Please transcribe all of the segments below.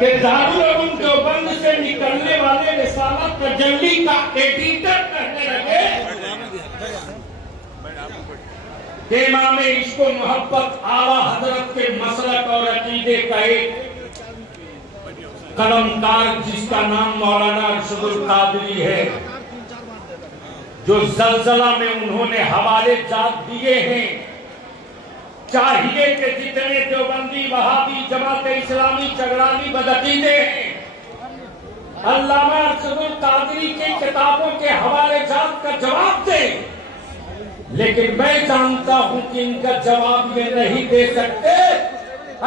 कि दारुल उलूम देवबंद से निकलने वाले रिसाला तजल्ली का एडिटर कहने लगे कि इमाम इश्क व मोहब्बत आला हजरत के मसलक और अकीदे का एक कलमकार जिसका नाम मौलाना अरशदुल कादरी है, जो जलजला में उन्होंने हवाले जात दिए हैं, चाहिए कि जितने देवबंदी वहाबी जमात इस्लामी चगड़ानी बदअकीदे हैं, अल्लामा अरशदुल कादरी के किताबों के हवाले जात का जवाब दे। लेकिन मैं जानता हूं कि इनका जवाब ये नहीं दे सकते,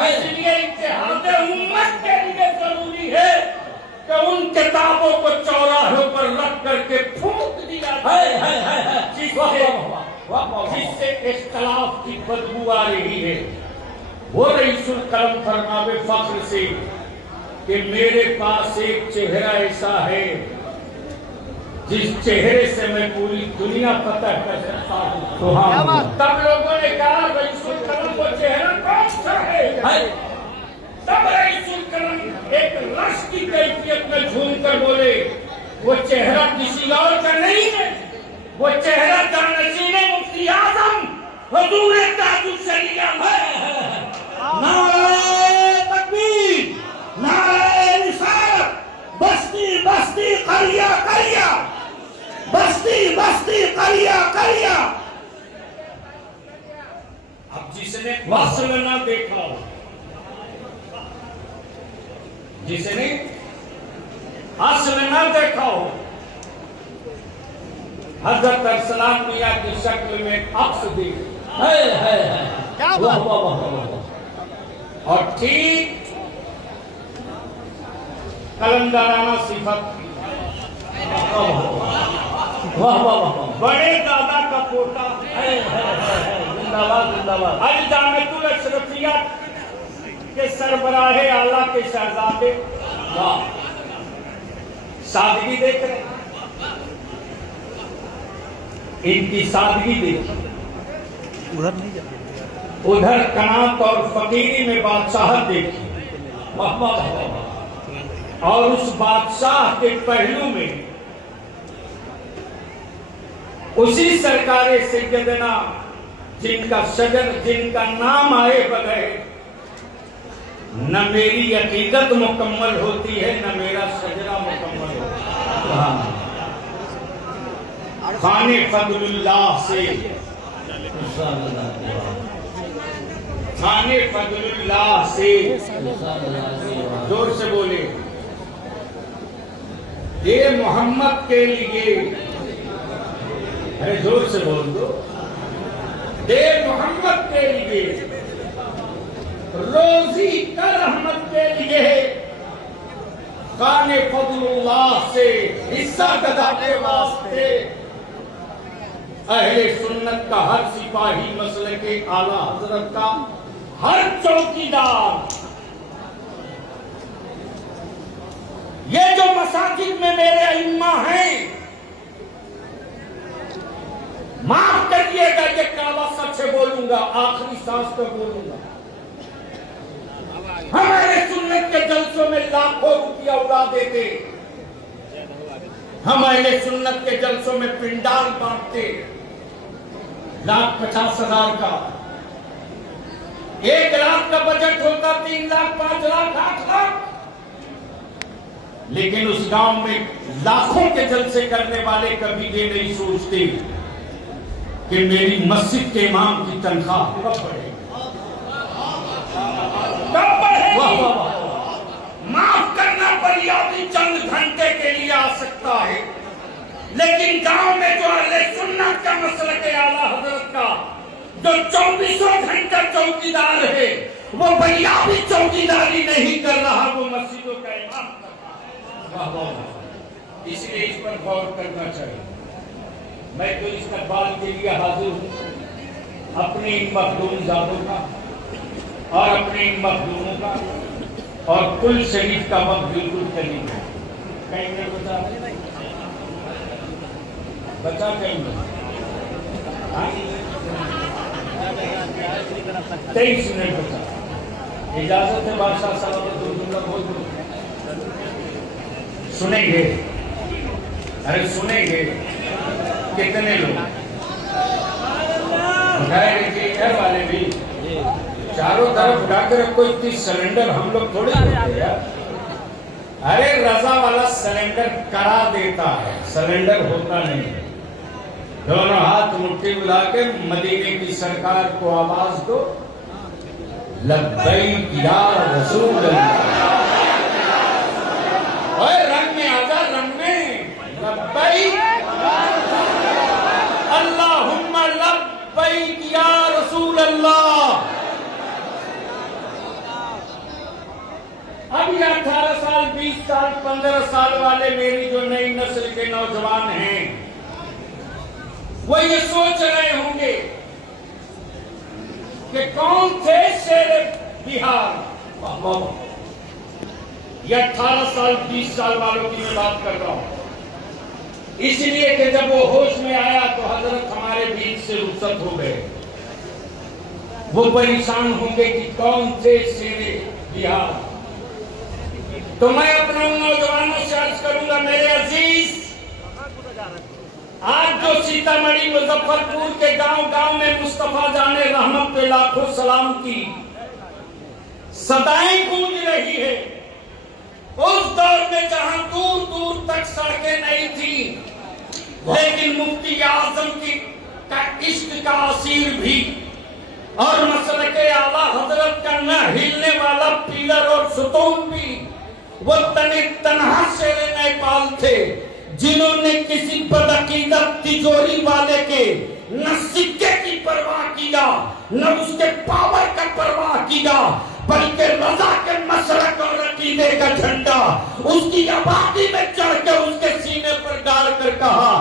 इसलिए इत्तेहाद उम्मत के लिए जरूरी है कि उन किताबों को चौराहों पर रख करके फूंक दिया जाए, जिससे इख्तिलाफ की बदबू आ रही है। वो रईसुल कलम फरमावे फख्र से कि मेरे पास एक चेहरा ऐसा है जिस चेहरे से मैं पूरी दुनिया पता कर सकता हूँ। तो हाँ, तब लोगों ने कहा रईसुल कलम वो चेहरा कौन सा है? तब रईसुल कलम एक रश की कैफियत में झूम कर बोले, वो चेहरा किसी और का नहीं है, वो चेहरा जानशीने मुफ्ती आजम हुजूर ताजुल शरीयत है। नारे तकबीर, नारे रिसालत, बस्ती बस्ती करिया करिया, बस्ती बस्ती करिया करिया। अब जिसने वस्ल ना देखा हो, जिसने असल न देखा हो, हजरत अरसलान मियां की शक्ल में अक्स देखे क्या बात। और ठीक कलंदराना सिफत, बड़े दादा का पोता, जिंदाबाद जिंदाबाद, अल जामिअतुल अशरफिया के सरबराहे आला के शहजादे, सादगी देख रहे, इनकी सादगी देख, उधर नहीं जाते, उधर कनात और फकीरी में बादशाहत देखी, और उस बादशाह के पहलू में उसी सरकारे सैयदना जिनका शजर, जिनका नाम आए बगैर न मेरी अकीदत मुकम्मल होती है, न मेरा शजरा मुकम्मल होता है। खाने फजलुल्लाह से, खाने फजलुल्लाह से, जोर से बोले, ये मोहम्मद के लिए, अरे जोर से बोल दो, ये मोहम्मद के लिए, रोजी का रहमत के लिए, खाने फजलुल्लाह से हिस्सा गदा के वास्ते अहले सुन्नत का हर सिपाही, मसले के आला हजरत का हर चौकीदार, ये जो मसाजिद में मेरे इम्मा हैं, माफ करिएगा ये कड़वा सच बोलूंगा, आखिरी सांस तक बोलूंगा, हमारे सुन्नत के जलसों में लाखों रुपया उड़ा देते, हम अहले सुन्नत के जलसों में पिंडाल बांटते, 1,50,000 का, 1 लाख का बजट होता, 3 लाख 5 लाख 8 लाख, लेकिन उस गांव में लाखों के जलसे करने वाले कभी ये नहीं सोचते कि मेरी मस्जिद के इमाम की तनख्वाह कब बढ़ेगी, माफ करना फरियादी चंद घंटे के लिए आ सकता है, लेकिन गांव में जो अहले सुन्नत का मसला के आला हजरत का जो 24 घंटा चौकीदार है, वो भैया भी चौकीदारी नहीं कर रहा, वो मस्जिदों का इमाम कर रहा है। इसलिए इस पर गौर करना चाहिए। मैं तो इस इस्तकबाल के लिए हाजिर हूँ, अपने इन मखदूम जातों का और अपने इन मखदूमों का और कुल शरीफ का वक्त बिल्कुल करीब है। कहीं मिनट बचा कहीं मिनट, 23 मिनट बचा। इजाजत है बादशाह साहब, 2 जुमला बोल दो। सुनेंगे? अरे सुनेंगे कितने लोग? घर वाले भी चारों तरफ उठाकर रखो, इतनी सिलेंडर हम लोग थोड़े करते यार। अरे रजा वाला सिलेंडर करा देता है, सिलेंडर होता नहीं। दोनों हाथ मुट्ठी मिला के मदीने की सरकार को आवाज दो, लब्बैक या रसूल अल्लाह। ओए रंग में आजा, रंग में। लब्बैक अल्लाहुम्मा लब्बैक या रसूल अल्लाह। अब ये 18 साल, 20 साल, 15 साल वाले मेरी जो नई नस्ल के नौजवान हैं, वो ये सोच रहे होंगे कि कौन थे शेर बिहार। ये 18 साल, 20 साल वालों की मैं बात कर रहा हूं, इसलिए कि जब वो होश में आया तो हजरत हमारे बीच से रुखसत हो गए। वो परेशान होंगे कि कौन थे शेर बिहार। तो मैं अपने उन नौजवानों से अर्ज करूंगा, मेरे अजीज, आज जो सीतामढ़ी मुजफ्फरपुर के गांव गांव में मुस्तफा जाने रहमत पे लाखों सलाम की सदाएं गूंज रही है, उस दौर में जहां दूर दूर तक सड़कें नहीं थी, लेकिन मुफ्ती आजम की का इश्क का असीर भी और मसलके आला हजरत का न हिलने वाला पिलर और सुतून भी वो तने तनहा शेरे नेपाल थे, जिन्होंने किसी बदअकीदत तिजोरी वाले के न सिक्के की परवाह किया, न उसके पावर का परवाह किया, बल्कि रजा के मसलक और अकीदे का झंडा उसकी आबादी में चढ़ के उसके सीने पर डालकर कहा,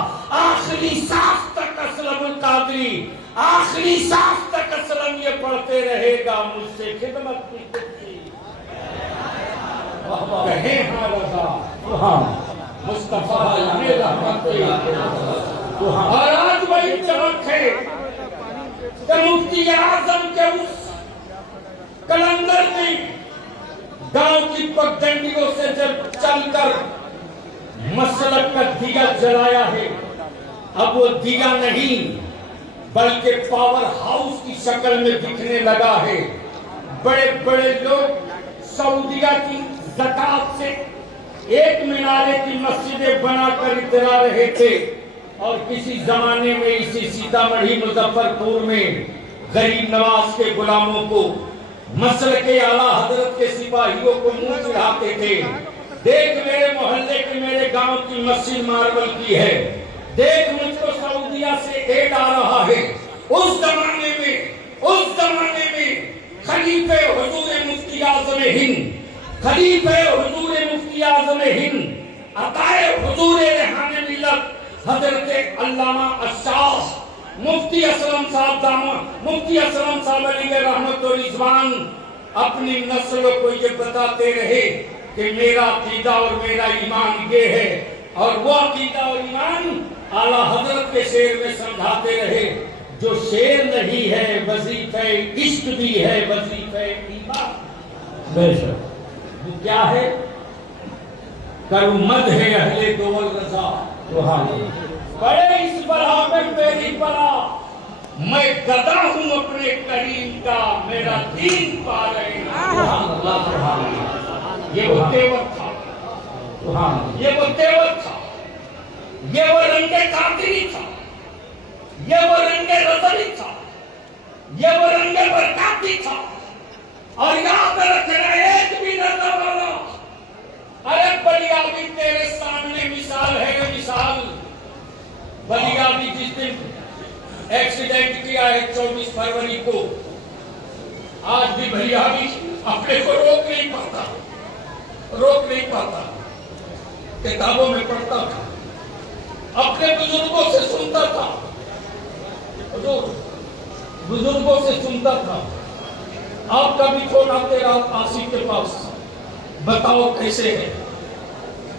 आखिरी सांस तक असलमुल कादरी, आखिरी सांस तक असलम ये पढ़ते रहेगा, मुझसे खिदमत की कहे हाँ रजा हाँ मुस्तफा जाने रहमत पे। और आज वही चमक है कि मुफ्ती आजम के उस कलंदर ने गांव की पगडंडियों से जब चलकर मसलक का दिया जलाया है, अब वो दिया नहीं बल्कि पावर हाउस की शक्ल में दिखने लगा है। बड़े बड़े लोग सऊदिया की ज़कात से एक मीनारे की मस्जिदें बनाकर इतरा रहे थे, और किसी जमाने में इसी सीतामढ़ी मुजफ्फरपुर में गरीब नवाज के गुलामों को, मसल के आला हजरत के सिपाहियों को मुंह चिढ़ाते थे। देख मेरे मोहल्ले की, मेरे गांव की मस्जिद मार्बल की है, देख मुझको सऊदिया से एड आ रहा है। उस जमाने में खलीफे हुजूर मुफ्ती आज़म हिंद, खलीफे हुजूर मुफ्ती आज़म हिंद, अताए हुजूर रेहाने मिल्लत हजरत अल्लामा अशाह मुफ्ती असलम साहब अली रहमत और रिजवान अपनी नस्लों को ये बताते रहे कि मेरा अकीदा और मेरा ईमान ये है, और वो अकीदा और ईमान आला हजरत के शेर में समझाते रहे, जो शेर नहीं है वजीफे इश्क भी है, वजीफे ईमान। बेशक वो क्या है? करुमद है अहले दोल रजा, बड़े इस बला में मेरी बला, मैं गदा हूं अपने करीम का, मेरा दीन पा रहे। ये वो तेवर था, ये वो तेवर था, ये वो रंगे कातिरी था, ये वो रंगे रजनी था, ये वो रंगे बरकाती था। और याद रखना एक भी रजा वाला, अरे बलिया भी तेरे सामने मिसाल है, मिसाल। बलिया भी जिस दिन एक्सीडेंट किया है 24 फरवरी को, आज भी भैया भी अपने को रोक नहीं पाता, किताबों में पढ़ता था, अपने बुजुर्गों से सुनता था, बुजुर्गों से सुनता था। आपका भी फोन आते रात आसिफ के पास, बताओ कैसे है,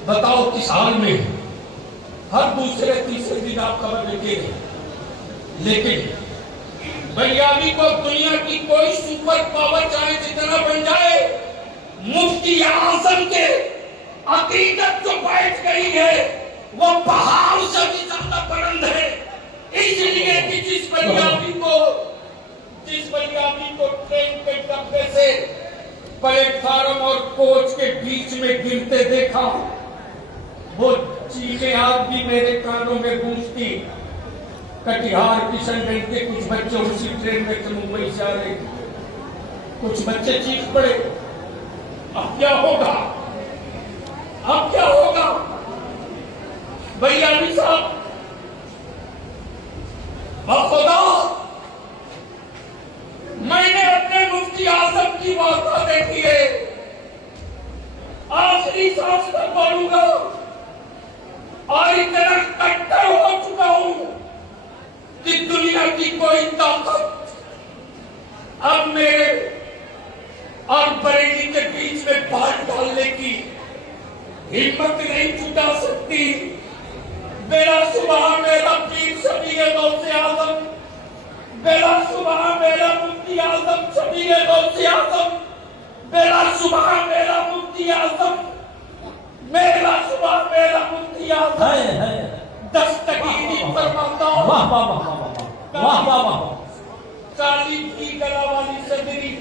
बताओ किस हाल में है। हर दूसरे तीसरे दिन आप खबर लेते हैं, लेकिन बलियाबी को दुनिया की कोई सुपर पावर चाहे जितना बन जाए, मुफ्ती आजम के अकीदत जो बैठ गई है वो पहाड़ से भी ज्यादा बुलंद है। इसलिए कि जिस पंजाबी को ट्रेन के डब्बे से प्लेटफार्म और कोच के बीच में गिरते देखा, वो चीखें आज भी मेरे कानों में गूंजती। कटिहार किशनगंज के कुछ बच्चे उसी ट्रेन में मुंबई से आ रहे, कुछ बच्चे चीख पड़े। अब क्या होगा, अब क्या होगा भैया भी साहब? खुदा, मैंने अपने मुफ्ती आजम की वार्ता देखी है, आखिरी सांस तक बोलूंगा और इतना कट्टर हो चुका हूं कि दुनिया की कोई ताकत अब मेरे और बरेली के बीच में बात डालने की हिम्मत नहीं जुटा सकती। मेरा सुबह मेरा पीर शबीर गौसे आजम, मेरा सुबह मेरा मुफ्ती आजम शबीर गौसे आजम, मेरा सुबह मेरा मुफ्ती आजम, मेरा सुबह मेरा मुफ्ती आजम दस्तगीरी फरमाता। वाह वाह वाह वाह वाह वाह वाह। काली की गला वाली सदरी,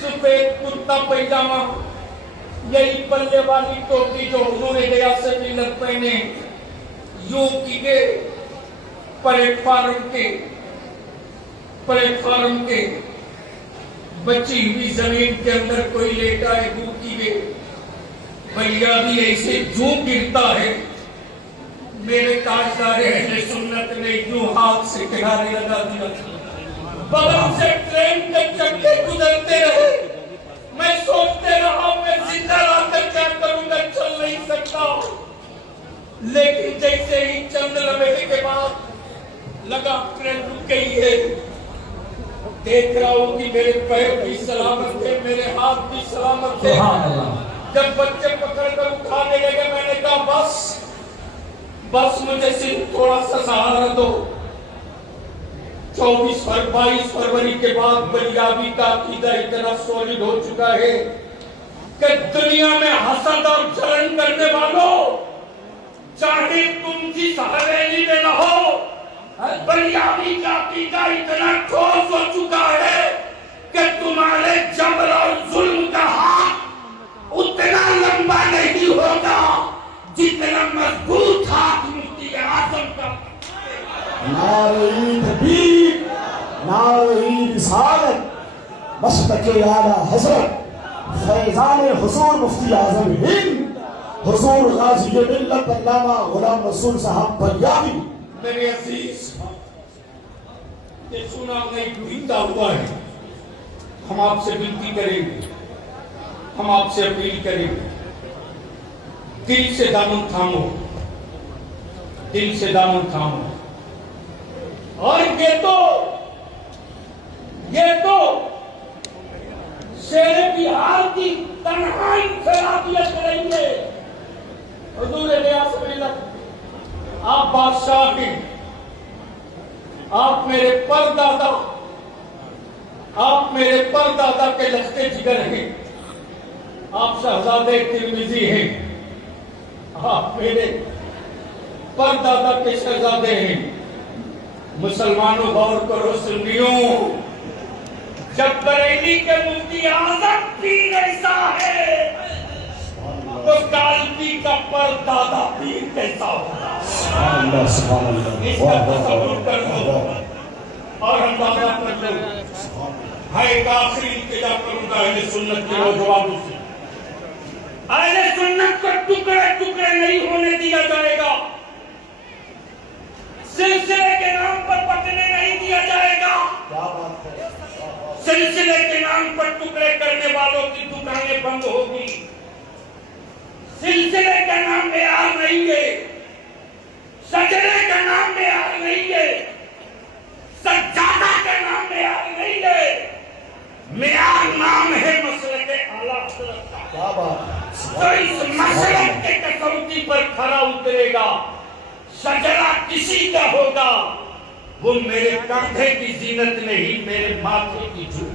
सफेद कुर्ता पैजामा, यही पल्ले वाली टोपी जो हुजूर गयास मिलत पहने, यूपी के प्लेटफार्म के बची हुई जमीन के अंदर कोई लेटा है भूखी में, भैया भी ऐसे जू गिरता है। मेरे ताजदार अहले सुन्नत ने यूं हाथ से किनारे लगा दिया, बगल से ट्रेन के चक्के गुजरते रहे। मैं सोचते रहा मैं जिंदा रहकर क्या करूंगा, चल नहीं सकता। लेकिन जैसे ही चंद लम्हे के बाद लगा ट्रेन रुक गई है, देख रहा हूं कि मेरे पैर भी सलामत थे, मेरे हाथ भी सलामत थे। जब बच्चे पकड़कर उठाने लगे, मैंने कहा बस मुझे सिर्फ थोड़ा सा सहारा दो। 22 फरवरी के बाद पंजाबी का अकीदा इतना सॉलिड हो चुका है कि दुनिया में हसद और जलन करने वालों, चाहे तुम जिस हवेली में न हो, पंजाबी का अकीदा इतना ठोस हो चुका है कि तुम्हारे जबर और जुल्म का हाथ उतना लंबा नहीं होगा जितना मजबूत हाथ मुफ्ती आजम का। नारे तकबीर, नारे रिसालत, मस्तके आला हज़रत फैज़ान हुज़ूर मुफ्ती आज़म हिंद हुज़ूर गाज़ी मिल्लत अल्लामा गुलाम रसूल साहब पंजाबी। मेरे अजीज, ये सुना नहीं बीता हुआ है। हम आपसे विनती करेंगे, हम आपसे अपील करेंगे, दिल से दामन थामो, दिल से दामन थामो। और ये तो शेरे बिहार की तन्हाई खराबियत रही है। हुजूर गयास मिल्लत, आप बादशाह हैं, आप मेरे परदादा के लश्के जिगर हैं, आप शहजादे तिरमिजी हैं, आप मेरे परदादा के शहजादे हैं। मुसलमानों गौर करो, सुन्नियों, जब बरेली के मुफ्ती आजम पीर ऐसा है तो कालपी का परदादा पीर कैसा होगा? इसका तसव्वुर कर लो और हम दावा कर लो। है एक आखिरी इल्तिजा करूंगा अहले सुन्नत के नौजवानों से, अहले सुन्नत को टुकड़े टुकड़े नहीं होने दिया जाएगा, सिलसिले के नाम पर पकड़ने नहीं दिया जाएगा। सिलसिले के नाम पर टुकड़े करने वालों की दुकानें बंद होगी। सिलसिले का नाम मेयार नहीं है, सजरे का नाम मेयार नहीं है, सज्जादा का नाम मेयार नहीं है, मेयार नाम है मसलक आला हज़रत का। तो इस मसलक के कसौटी पर खरा उतरेगा, सजरा किसी का होगा, वो मेरे कंधे की जीनत नहीं, मेरे माथे की झूठ।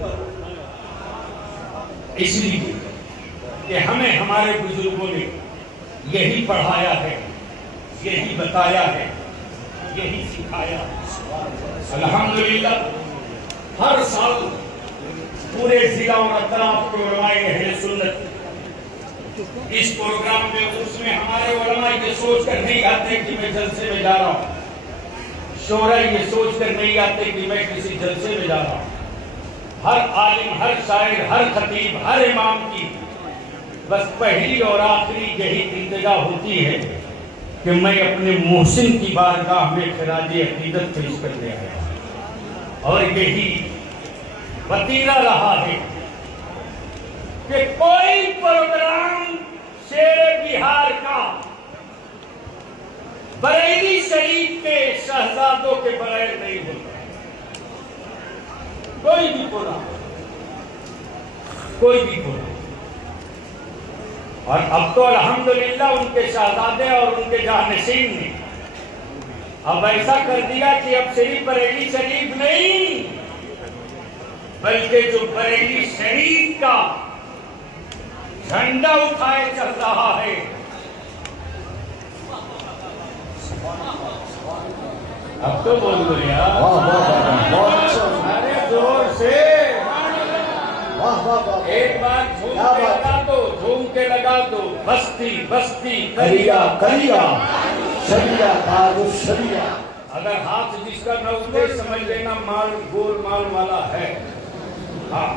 इसलिए कि हमें हमारे बुजुर्गों ने यही पढ़ाया है, यही बताया है, यही सिखाया। अल्हम्दुलिल्लाह हर साल पूरे जिला और अतराफ के उलमाए अहले सुन्नत इस प्रोग्राम में, उसमें हमारे उलमा ये सोच कर नहीं आते कि मैं जलसे में जा रहा हूँ, शोरा ये सोच कर नहीं आते कि मैं किसी जलसे में जा रहा हूँ। हर आलिम, हर शायर, हर खतीब, हर इमाम की बस पहली और आखिरी यही इंतजा होती है कि मैं अपने मोहसिन की बारगाह में खिराज अकीदत पेश करने आया। और यही वतीरा रहा है कि कोई प्रोग्राम शेर बिहार का बरेली शरीफ के शहजादों के बगैर नहीं होता। कोई भी प्रोग्राम, कोई भी प्रोग्राम। और अब तो अल्हम्दुलिल्लाह उनके शहजादे और उनके जानशीन ने अब ऐसा कर दिया कि अब सिर्फ बरेली शरीफ नहीं, बल्कि जो बरेली शरीफ का झंडा उठाए चल रहा है। अब तो बोल दो यार, अरे जोर से एक बार झूम के लगा दो, झूम के लगा दो। बस्ती बस्ती करिया करिया शरिया ताजु शरिया। अगर हाथ जिसका न उठे समझ लेना माल गोल माल वाला है। हाँ,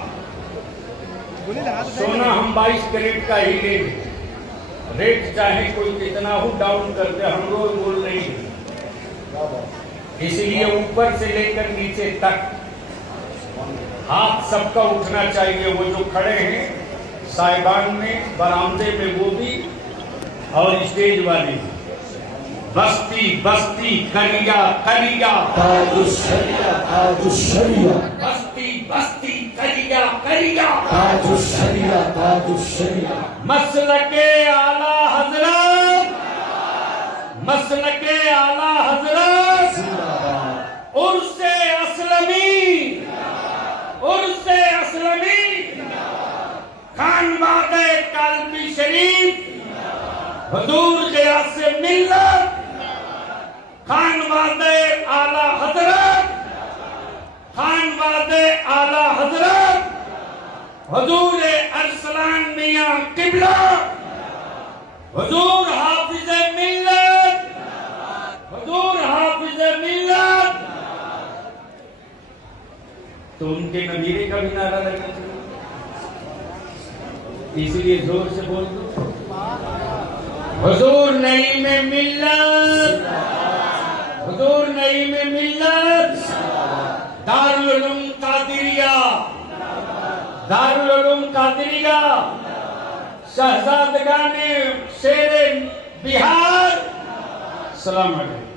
सोना हम 22 कैरेट का ही लेंगे, रेट चाहे कोई कितना हो डाउन कर दे, हम रोज बोल रही है। इसलिए ऊपर से लेकर नीचे तक हाथ सबका उठना चाहिए। वो जो खड़े हैं साहिबान में, बरामदे में, वो भी, और स्टेज वाले भी। बस्ती बस्ती करिया करिया ताजु शरिया ताजु शरिया। बस्ती बस्ती करिया करिया ताजु शरिया ताजु शरिया। मसलके आला हजरत, मसलके आला हजरत, उर्से असलमी, उर्से असलमी, खानवादे कालबी शरीफ, हुजूर गियास से मिल्लत, खानवादे आला हजरत, खानवादे आला हजरत, हुजूर अरसलान मियां किबला, हुजूर हाफिज मिल्लत, हुजूर हाफिज मिल्लत। तो उनके नबीरे का भी नारा लगना चाहिए, इसलिए जोर से बोल दो, हुजूर नई में मिल्लत, हुजूर नई में मिल्लत, दारुल उलूम कादिरिया, दारुल उलूम कादिरिया, शहजादगाने शेर बिहार। सलाम अलैकुम।